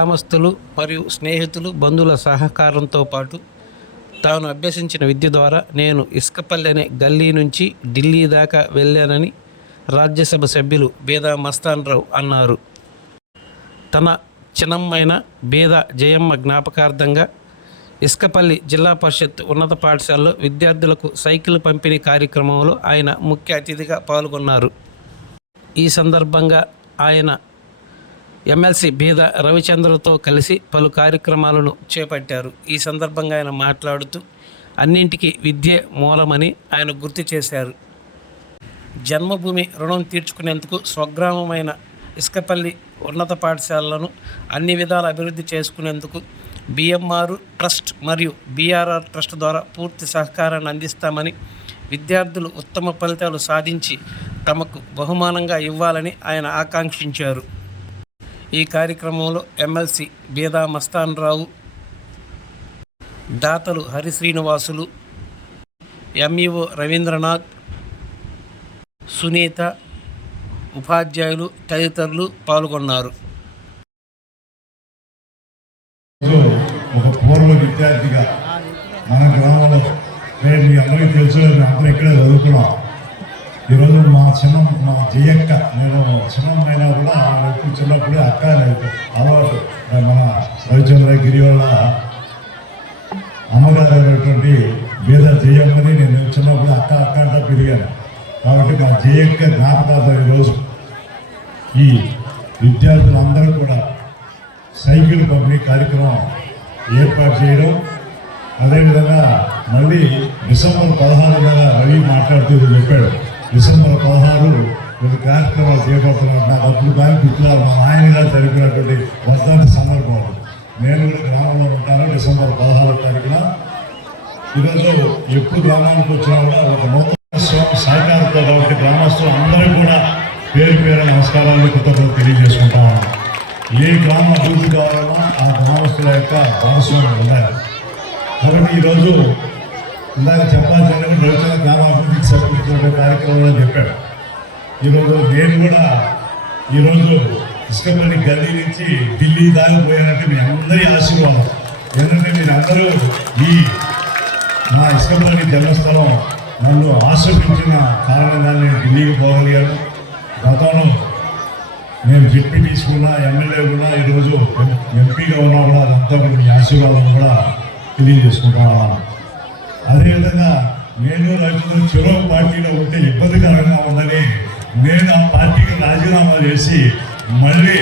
గ్రామస్తులు మరియు స్నేహితులు బంధువుల సహకారంతో పాటు తాను అభ్యసించిన విద్య ద్వారా నేను ఇసుకపల్లి అనే గల్లీ నుంచి ఢిల్లీ దాకా వెళ్ళానని రాజ్యసభ సభ్యులు బేదా మస్తాన్ రావు అన్నారు. తన చిన్నమ్మైన బేదా జయమ్మ జ్ఞాపకార్థంగా ఇసుకపల్లి జిల్లా పరిషత్ ఉన్నత పాఠశాలలో విద్యార్థులకు సైకిల్ పంపిణీ కార్యక్రమంలో ఆయన ముఖ్య అతిథిగా పాల్గొన్నారు. ఈ సందర్భంగా ఆయన ఎమ్మెల్సీ బీదా రవిచంద్రతో కలిసి పలు కార్యక్రమాలను చేపట్టారు. ఈ సందర్భంగా ఆయన మాట్లాడుతూ అన్నింటికీ విద్యే మూలమని ఆయన గుర్తు చేశారు. జన్మభూమి రుణం తీర్చుకునేందుకు స్వగ్రామమైన ఇసుకపల్లి ఉన్నత పాఠశాలలను అన్ని విధాల అభివృద్ధి చేసుకునేందుకు బిఎంఆర్ ట్రస్ట్ మరియు బిఆర్ఆర్ ట్రస్ట్ ద్వారా పూర్తి సహకారాన్ని అందిస్తామని, విద్యార్థులు ఉత్తమ ఫలితాలు సాధించి తమకు బహుమానంగా ఇవ్వాలని ఆయన ఆకాంక్షించారు. ఈ కార్యక్రమంలో ఎమ్మెల్సీ బేదా మస్తాన్ రావు, దాతలు హరి శ్రీనివాసులు, ఎంఈఓ రవీంద్రనాథ్, సునీత, ఉపాధ్యాయులు తదితరులు పాల్గొన్నారు. ఒక పూర్వ విద్యార్థిగా మన గ్రామంలో మీ అందరికీ తెలుసు, అందరూ ఇక్కడే చదువుతున్నాం. ఈరోజు మా జయక్క, నేను చిన్నమైనా కూడా ఎప్పుడు చిన్నప్పుడే అక్క అలవాటు. మన రవిచంద్రగిరి వాళ్ళ అమ్మగారు అయినటువంటి బేదా జయమ్మని నేను చిన్నప్పుడు అక్క అంటా పెరిగాను. కాబట్టి మా జయక్క జ్ఞాపకార్థం ఈరోజు ఈ విద్యార్థులందరూ కూడా సైకిల్ పంపిణీ కార్యక్రమం ఏర్పాటు చేయడం, అదేవిధంగా మళ్ళీ డిసెంబర్ 16 రవి మాట్లాడుతూ చెప్పాడు, డిసెంబర్ 16 కొన్ని కార్యక్రమాలు చేపడుతున్నాడు. నాకు అప్పుడు కానీ గుర్తురాలు. మా నాయనగా జరిపినటువంటి వర్ధంతి సందర్భం. నేను కూడా గ్రామంలో ఉంటాను. డిసెంబర్ 16 తారీఖున ఈరోజు ఎప్పుడు గ్రామానికి వచ్చినా కూడా ఒక నూతన సహకారంతో కాబట్టి గ్రామస్తులు అందరూ కూడా పేరు పేరు నమస్కారాలు కృతజ్ఞతలు తెలియజేసుకుంటాము. ఏ గ్రామ అభివృద్ధి కావాలన్నా ఆ గ్రామస్తుల యొక్క భాగస్వామ్యం ఉండాలి. కాబట్టి ఈరోజు ఇందాక చెప్పాల్సిన రవిచంద్ర గ్రామ అభివృద్ధికి సంబంధించిన కార్యక్రమాలు చెప్పాడు. ఈరోజు నేను కూడా ఈరోజు ఇసుకపల్లి గల్లీ నుంచి ఢిల్లీ దాకా పోయానంటే మీ అందరి ఆశీర్వాదం. ఎందుకంటే మీరు అందరూ ఈ మా ఇసుకపల్లి జన్మస్థలం నన్ను ఆశ్రయించిన కారణంగా నేను ఢిల్లీకి పోగలిగాను. గతంలో నేను జెడ్పీ తీసుకున్నా, ఎమ్మెల్యే కూడా, ఈరోజు ఎంపీగా ఉన్నా కూడా అదంతా కూడా మీ ఆశీర్వాదం కూడా తెలియజేసుకుంటాను. అదేవిధంగా నేను రైతులు చెరో పార్టీలో ఉంటే ఇబ్బందికరంగా ఉందని నేను ఆ పార్టీకి రాజీనామా చేసి మళ్ళీ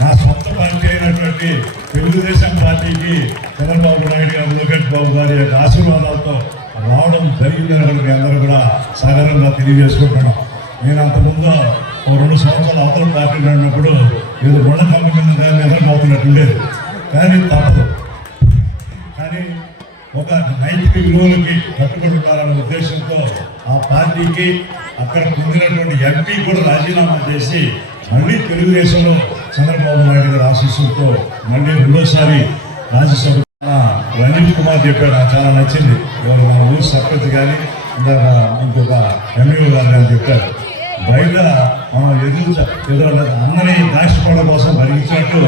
నా సొంత పార్టీ అయినటువంటి తెలుగుదేశం పార్టీకి చంద్రబాబు నాయుడు గారు, లోకేష్ బాబు గారి యొక్క ఆశీర్వాదాలతో రావడం జరిగిందని మీ అందరూ కూడా సాధారణంగా తెలియజేసుకుంటున్నాం. నేను అంతకుముందు 2 సంవత్సరాలు అవతల పార్టీలో ఉన్నప్పుడు ఏదో గుణ కమ్మ మీద నిద్రపోతున్నట్టుండేది. కానీ తప్పదు. కానీ ఒక నైతిక విలువలకి కట్టుబడి ఉండాలనే ఉద్దేశంతో ఆ పార్టీకి అక్కడ పొందినటువంటి ఎంపీ కూడా రాజీనామా చేసి మళ్ళీ తెలుగుదేశంలో చంద్రబాబు నాయుడు గారి ఆశీస్సులతో మళ్ళీ రెండోసారి రాజ్యసభ రంజిత్ కుమార్ చెప్పాడు, నాకు చాలా నచ్చింది. ఇవాళ మన ఊరు సర్పంచ్ కానీ ఇందాక ఇంకొక ఎంఈఓ గారు అని చెప్పారు. బయట ఏదో అందరినీ దాచిపోవడం కోసం భరించినట్టు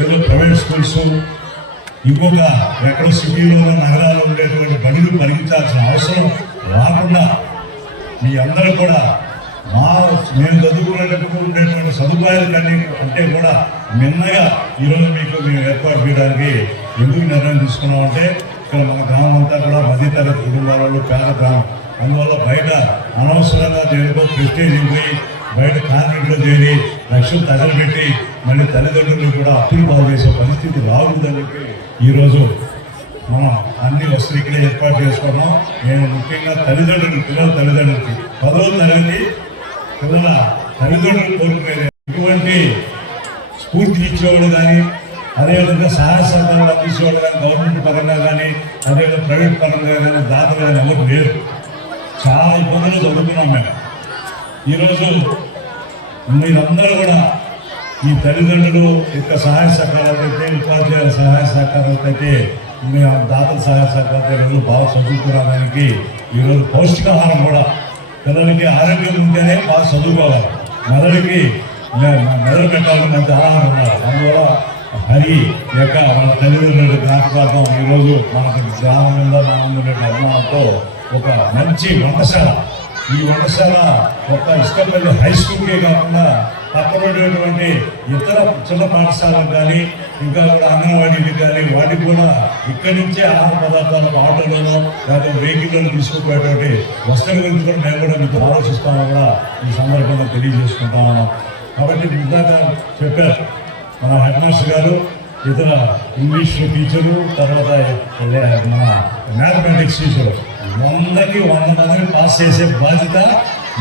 ఏదో ప్రైవేట్ స్కూల్స్, ఇంకొక ఎక్కడ సిటీలో నగరాల్లో ఉండేటువంటి బడులు భరించాల్సిన అవసరం రాకుండా మీ అందరూ కూడా మేము చదువుకునేటప్పుడు ఉండేటువంటి సదుపాయాలు కంటే కూడా మిన్నగా ఈరోజు మీకు మేము ఏర్పాటు చేయడానికి ఎందుకు నిర్ణయం తీసుకున్నామంటే ఇక్కడ మన గ్రామం అంతా కూడా మధ్యతరగతి కుటుంబాల వాళ్ళు, పేద గ్రామం. అందువల్ల బయట అనవసరంగా దేనికో ప్రెస్టేజ్ అయిపోయి బయట కాన్వెంట్లో చేరి లక్ష్యం తగలబెట్టి మళ్ళీ తల్లిదండ్రులు కూడా అప్పులు పాలు చేసే పరిస్థితి రాకూడదని చెప్పి ఈరోజు మనం అన్ని వస్తువులు ఇక్కడే ఏర్పాటు చేసుకున్నాం. నేను ముఖ్యంగా పిల్లల తల్లిదండ్రులకి 10వ తరగతి పిల్లల తల్లిదండ్రులు కోరుకునేది ఇటువంటి స్ఫూర్తి ఇచ్చేవాడు కానీ, అదేవిధంగా సహాయ సహకారాలు అందించేవాడు కానీ, గవర్నమెంట్ పరంగా కానీ, అదేవిధంగా ప్రైవేట్ పరంగా కానీ, దాతలు కానీ ఎవరు లేరు. చాలా ఇబ్బందులు జరుగుతున్నాం మేము. ఈరోజు మీరందరూ కూడా ఈ తల్లిదండ్రులు యొక్క సహాయ సహకారాలకైతే, ఉపాధ్యాయుల సహాయ సహకారాలకైతే, మీ దాతల సహాయ సహకారాలు బాగా చదువుకోవడానికి ఈరోజు పౌష్టికాహారం కూడా పిల్లలకి ఆరోగ్యం ఉంటేనే బాగా చదువుకోవాలి. మెదడుకి మెదడు పెట్టాలని మంచి ఆహారం ఉండాలి. అందువల్ల హరి యొక్క మన తల్లిదండ్రుల జ్ఞాపకార్థం ఈరోజు మనకు గ్రామం మీద నాన్న అభిమానంతో ఒక మంచి వంటశాల, ఈ వంటశాల ఒక ఇష్టపల్లి హై స్కూల్కే కాకుండా పక్కనటువంటి ఇతర చిన్న పాఠశాలకు కానీ ఇంకా కూడా అంగన్వాడీకి కానీ వాటికి కూడా ఇక్కడి నుంచే ఆహార పదార్థాలకు ఆటోలోనో లేదా వెహికల్లో తీసుకుపోయేటువంటి వస్తువుల గురించి కూడా మేము కూడా మీతో ఆలోచిస్తామని కూడా ఈ సందర్భంగా తెలియజేసుకుంటా ఉన్నాం. కాబట్టి ఇందాక చెప్పారు మన హెడ్ మాస్టర్ గారు, ఇతర ఇంగ్లీష్ టీచరు, తర్వాత మన మ్యాథమెటిక్స్ టీచరు 100కి 100 మందిని పాస్ చేసే బాధ్యత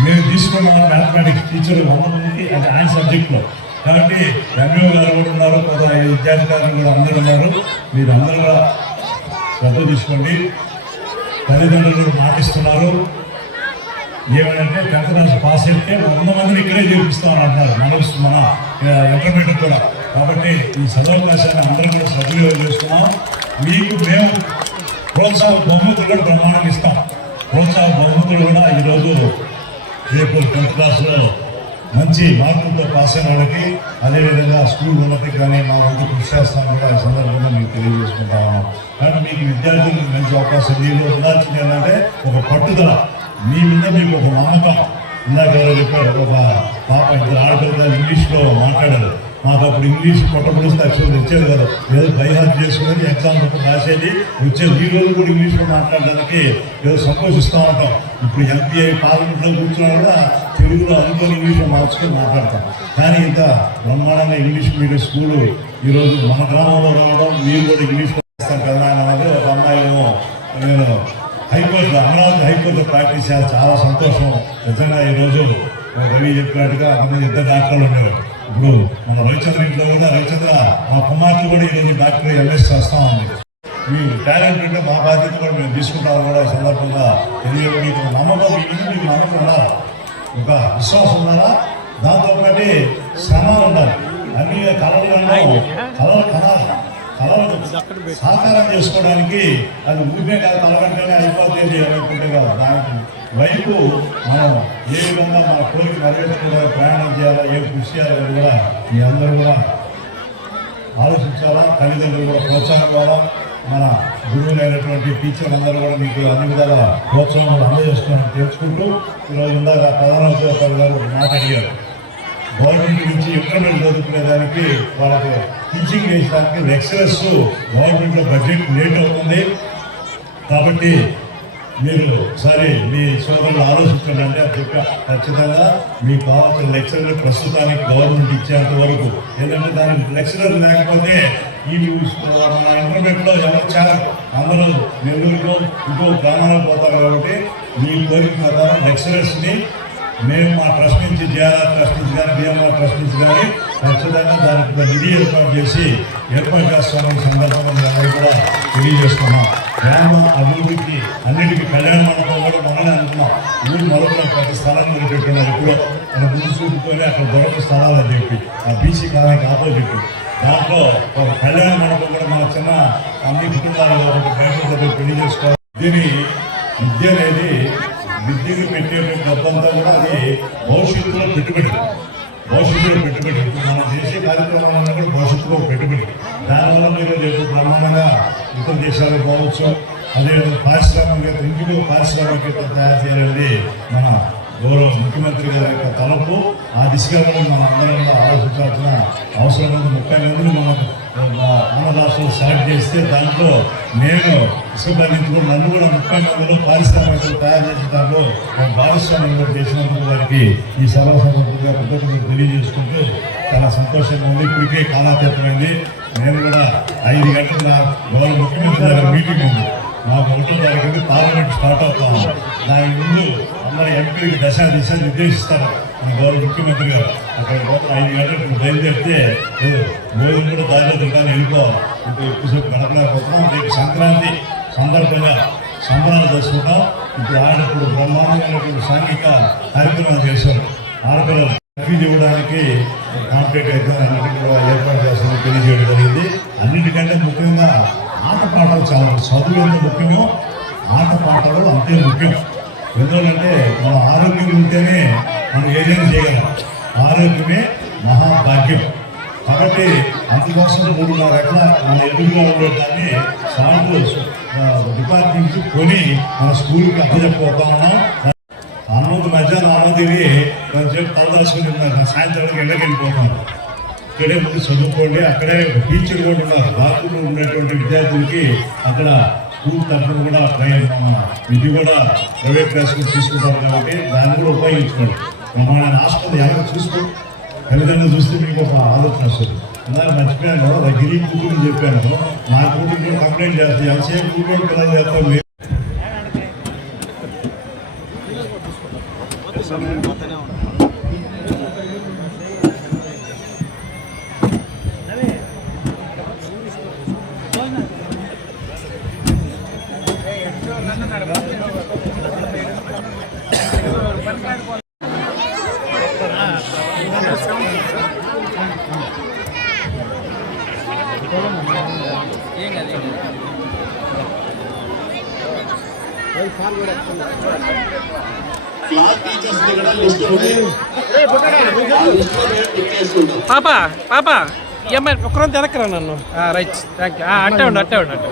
మేము తీసుకున్నాం. మ్యాథమెటిక్స్ టీచర్ 100 మందికి అంటే ఆయన సబ్జెక్ట్లో. కాబట్టి ఎంఏ గారు కూడా ఉన్నారు, కొంత విద్యాధికారులు కూడా అందరూ ఉన్నారు. మీరు అందరూ కూడా శ్రద్ధ తీసుకోండి. తల్లిదండ్రులు మాటిస్తున్నారు ఏమంటే 10th క్లాస్ పాస్ అయితే 100 మందిని ఇక్కడే చేపిస్తామని అంటున్నారు మన ఇంటర్మీడియట్ కూడా. కాబట్టి ఈ సదవకాశాన్ని అందరూ కూడా సద్వినియోగం చేసుకున్నాం. మీకు మేము ప్రోత్సాహ బహుమతులు కూడా ప్రమాణం ఇస్తాం. ప్రోత్సాహ బహుమతులు కూడా ఈరోజు రేపు 10th క్లాస్లో మంచి మార్కులతో పాస్ అయిన వాళ్ళకి, అదేవిధంగా స్కూల్ ఉన్నతికి కానీ మా వంతు కృషి చేస్తామని కూడా ఈ సందర్భంగా మీకు తెలియజేసుకుంటాము. కానీ మీకు విద్యార్థులకు మంచి అవకాశం మీరు ఉండాల్సింది ఏంటంటే ఒక పట్టుదల, మీ మీద మీకు ఒక నమ్మకం. ఇందాక చెప్పారు ఒక పాప, 2 ఆడపిల్లలు ఇంగ్లీష్లో మాట్లాడారు. మాకు అప్పుడు ఇంగ్లీష్ పొట్టపడిస్తే అక్షరాలు వచ్చేది కదా, ఏదో బైహార్ట్ చేసుకునేది, ఎగ్జామ్ రాసేది వచ్చేది. ఈ రోజు కూడా ఇంగ్లీష్లో మాట్లాడడానికి ఏదో సంతోషిస్తూ ఉంటాం. ఇప్పుడు ఎంపీఐ పార్లమెంట్లో కూర్చున్నా కూడా తెలుగులో అనుకుని ఇంగ్లీష్లో మార్చుకొని మాట్లాడతాం. కానీ ఇంత బ్రహ్మాండంగా ఇంగ్లీష్ మీడియం స్కూలు ఈరోజు మన గ్రామంలో రావడం, మీరు కూడా ఇంగ్లీష్లో చేస్తాం కదా అనేది ఒక అమ్మాయి నేను హైకోర్టులో అమరావతి హైకోర్టులో ప్రాక్టీస్ చేయాలి. చాలా సంతోషం నిజంగా. ఈరోజు రవి చెప్పినట్టుగా అంతమంది 2 డాక్టర్లు ఉండేవారు. ఇప్పుడు మన రవిచంద్ర ఇంట్లో కూడా రవిచంద్ర మా కుమార్తె కూడా ఈరోజు డాక్టర్ ఎంఎస్ చేస్తామండి. మీ టాలెంట్ ఉంటే మా బాధ్యత కూడా మేము తీసుకుంటామని కూడా ఈ సందర్భంగా తెలియదు. మీకు నమ్మకం, మీకు నమ్మకం ఉండాలి, ఒక విశ్వాసం ఉండాలా, దాంతోపాటు శ్రమ ఉండాలి. అన్ని కళలు సాకారం చేసుకోవడానికి అది ఊరికే కదా కలగంటేనే అయిపోతుంది అనుకుంటే కదా, దానికి వైపు మనం ఏ విధంగా మన కోరిక నెరవేర్చకుండా ప్రయాణం చేయాలా, ఏం కృషి చేయాలని కూడా మీ అందరూ కూడా ఆలోచించాలా. తల్లిదండ్రులు కూడా ప్రోత్సాహం కావాలా. మన గురువులైనటువంటి టీచర్లు అందరూ కూడా మీకు అన్ని విధాల ప్రోత్సాహం కూడా అందజేసుకోవాలని తెలుసుకుంటూ ఈరోజు ఇందాక ప్రధానోపాధ్యాయులు గారు మాట అడిగారు. గవర్నమెంట్ నుంచి ఇంటర్మీడియట్ చదువుకునేదానికి వాళ్ళకి టీచింగ్ చేసడానికి లెక్చరర్స్ గవర్నమెంట్లో బడ్జెట్ లేట్ అవుతుంది. కాబట్టి మీరు సరే మీ సోదరులు ఆలోచించండి అని చెప్పి ఖచ్చితంగా మీకు కావాల్సిన లెక్చరర్ ప్రస్తుతానికి గవర్నమెంట్ ఇచ్చేంత వరకు. ఎందుకంటే దానికి లెక్చరర్ లేకపోతే ఈ మన ఇంటర్మీడియట్లో ఎవరు చేరరు, అందరూ నెల్లూరులో ఇంకో గ్రామాలకు పోతారు. కాబట్టి మీ కోరిక ప్రకారం లెక్చరర్స్ని మేము మా ట్రస్ట్ నుంచి జేఆర్ఆర్ ట్రస్ట్ నుంచి కానీ బిఎంఆర్ ట్రస్ట్ నుంచి కానీ ఖచ్చితంగా దానికి నిధి ఏర్పాటు చేస్తామని సందర్భంగా కూడా తెలియజేస్తున్నాం. గ్రామ అభివృద్ధికి అన్నిటికీ కళ్యాణ మండపం కూడా మనమే అనుకున్నాం. ఊరు మొదలు ప్రతి స్థలాన్ని మీరు పెట్టుకున్నారు. ఇప్పుడు మన ముందు చూపుకొని అక్కడ దొరక స్థలాలు అని చెప్పి ఆ బీసీ కాలానికి ఆపోజిట్ దాంట్లో ఒక కళ్యాణ మండపం కూడా మన చిన్న అన్ని కుటుంబాలు ఒక బయట పెళ్లి చేసుకోవాలి. విద్య అనేది విద్యకు పెట్టేటువంటి డబ్బంతా కూడా అది భవిష్యత్తులో పెట్టుబడి. మనం చేసే కార్యక్రమాలన్నా కూడా భవిష్యత్తులో పెట్టుబడి. దానివల్ల మీరు రేపు బ్రహ్మాండంగా ఇతర దేశాలకు పోవచ్చు. అదే పారిశ్రామిక ఇంటిలో పారిశ్రామికత తయారు చేయాలని మన గౌరవ ముఖ్యమంత్రి గారి యొక్క తలపు. ఆ దిశగా మనం అందరం కూడా ఆలోచించాల్సిన అవసరం ఉంది. 30 మందిని మనకు ఆంధ్ర రాష్ట్రంలో సెలెక్ట్ చేస్తే దాంట్లో నేను ఇసుకబాధించుకుని నన్ను కూడా 30 మందిలో పారిశ్రామికలు తయారు చేసిన దాంట్లో భాగస్వామ్యం చేసినందుకు వారికి ఈ సర్వసంగా కృతజ్ఞతలు తెలియజేసుకుంటూ చాలా సంతోషంగా ఉంది. ఇప్పటికే కాలాతీతమైంది. నేను కూడా 5 గంటల గౌరవ ముఖ్యమంత్రి గారి మీటింగ్ ఉంది. మాకు 1వ తారీఖు పార్లమెంట్ స్టార్ట్ అవుతాము. దాని ముందు అందరూ ఎంపీకి దిశ నిర్దేశిస్తారు మన గౌరవ ముఖ్యమంత్రి గారు. అక్కడ 5 గంటలకు బయలుదేరితే భోజనం కూడా దారిలో తింటాను వెళ్ళిపోవాలి. ఇప్పుడు ఎక్కువసేపు గడపలేకపోతున్నాం. రేపు సంక్రాంతి సందర్భంగా సంబరాలు చేసుకుంటాం. ఇప్పుడు ఆడప్పుడు బ్రహ్మాండమైనటువంటి సాంఘిక కార్యక్రమాలు చేశారు. ఆడపిల్లలు ఫీజు ఇవ్వడానికి కాంపిటేటివ్ ఎగ్జామ్ అన్నింటినీ కూడా ఏర్పాటు చేస్తామని తెలియజేయడం జరిగింది. అన్నిటికంటే ముఖ్యంగా ఆటపాటలు చాలా, చదువు ఎంత ముఖ్యమో ఆటపాటలు అంతే ముఖ్యం. ఎందుకంటే మన ఆరోగ్యం ఉంటేనే మనం ఏదైనా చేయగలం. ఆరోగ్యమే మహాభాగ్యం. కాబట్టి అందుకోసం 3.5 ఎకరా మన ఎదురుగా ఉండేదాన్ని సాల్ట్ డిపార్ట్మెంట్ కొని మన స్కూల్కి అప్పచెప్పిపోతా ఉన్నాం. అన్నది మధ్యాహ్నం అన్నదిని కొంచెం తలదాసుకుని ఉన్నారు, సాయంత్రం ఎండకి వెళ్ళిపోతున్నారు. ఇక్కడే ముందు చదువుకోండి. అక్కడే టీచర్ కూడా ఉన్నారు. బాత్రూంలో ఉన్నటువంటి విద్యార్థులకి అక్కడ స్కూల్ తరఫున కూడా ఇది కూడా ప్రైవేట్ క్లాస్ కూడా తీసుకుంటారు కాబట్టి దాన్ని కూడా ఉపయోగించుకోండి. మన హాస్టల్ ఎవరు చూస్తూ తల్లిదండ్రులు చూస్తే మీకు ఒక ఆలోచన వస్తుంది. అలాగే మర్చిపోయాను, గిరి కూతురు చెప్పాను, నా కూతురు కంప్లైంట్ చేస్తే ఎంతసేపు కూతురు పిల్లలు చేస్తాం. పాపా పాపా ఈ అమ్మాయి ఒక్కరంత వెనక్కరా నన్ను. Right, thank you. అట్టే ఉండు అట్టే ఉండు అట్టే